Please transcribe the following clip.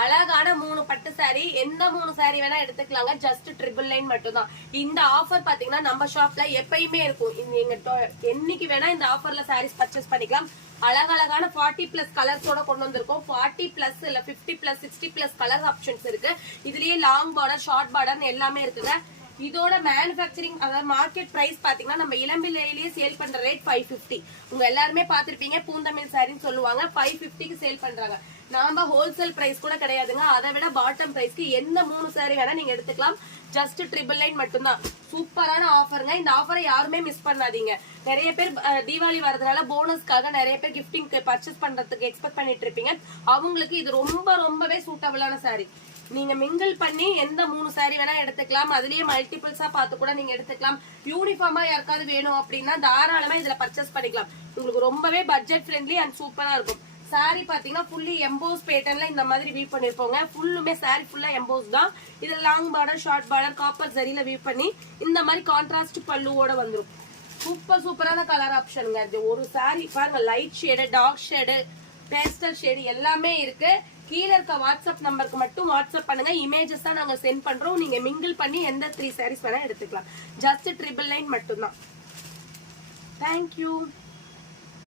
அழகான 3 பட்டு saree, எந்த 3 saree வேணா எடுத்துக்கலாங்க. ஜஸ்ட் 999 மட்டும் தான். இந்த ஆஃபர் பாத்தீங்கன்னா நம்ம ஷாப்ல எப்பயுமே இருக்கும். நீங்க என்னைக்கு வேணா இந்த ஆஃபர்ல sarees பர்ச்சேஸ் பண்ணிக்கலாம். அழகழகான 40+ கலர்ஸோட கொண்டு வந்திருக்கோம். 40+ இல்ல 50+, 60+ கலர் ஆப்ஷன்ஸ் இருக்கு. இதுலயே லாங் பார்டர், ஷார்ட் பார்டர் எல்லாமே இருக்குங்க. இதோட மேனுஃபேக்சரிங் அதாவது மார்க்கெட் பிரைஸ் பாத்தீங்கன்னா நம்ம இளம்பிள்ளையிலேயே சேல் பண்ற ரேட் 550. உங்க எல்லாருமே பாத்திருப்பீங்க, பூந்தமிழ் சாரின்னு சொல்லுவாங்க. 550க்கு சேல் பண்றாங்க. நாம ஹோல்சேல் பிரைஸ் கூட கிடையாதுங்க. அதை விட பாட்டம் பிரைஸ்க்கு எந்த 3 சாரி வேணா நீங்க எடுத்துக்கலாம். ஜஸ்ட் 999 மட்டும்தான். சூப்பரான ஆஃபருங்க. இந்த ஆஃபரை யாருமே மிஸ் பண்ணாதீங்க. நிறைய பேர் தீபாவளி வரதுனால போனஸ்க்காக நிறைய பேர் கிஃப்டிங் பர்ச்சேஸ் பண்றதுக்கு எக்ஸ்பெக்ட் பண்ணிட்டு இருப்பீங்க. அவங்களுக்கு இது ரொம்பவே சூட்டபிளான சாரி. நீங்க மிங்கிள் பண்ணி எந்த 3 சாரி வேணா எடுத்துக்கலாம். அதுலயே மல்டிபிள்ஸா பார்த்து கூட நீங்க எடுத்துக்கலாம். யூனிஃபார்மா யாருக்காவது வேணும் அப்படின்னா தாராளமா இதுல பர்ச்சேஸ் பண்ணிக்கலாம். உங்களுக்கு ரொம்பவே பட்ஜெட் ஃப்ரெண்ட்லி அண்ட் சூப்பரா இருக்கும். சாரி பாத்தீங்கன்னா ஃபுல்லி எம்போஸ் பேட்டர்ன்ல இந்த மாதிரி வீவ் பண்ணிருப்போங்க. ஃபுல்லுமே சாரி ஃபுல்லா எம்போஸ் தான். இதுல long border, short border, copper ஜரியில வீவ் பண்ணி இந்த மாதிரி கான்ட்ராஸ்ட் பல்லுவோட வந்துடும். சூப்பரான கலர் ஆப்ஷனுங்க. இது ஒரு சாரி பாருங்க, light shade, dark shade, pastel shade எல்லாமே இருக்கு. கீழே இருக்க வாட்ஸ்அப் நம்பருக்கு மட்டும் வாட்ஸ்அப் பண்ணுங்க. இமேஜஸ் தான் நாங்க சென்ட் பண்றோம். நீங்க மிங்கிள் பண்ணி எந்த 3 சாரீஸ் வேணா எடுத்துக்கலாம். ஜஸ்ட் 999 மட்டும் தான். தேங்க்யூ.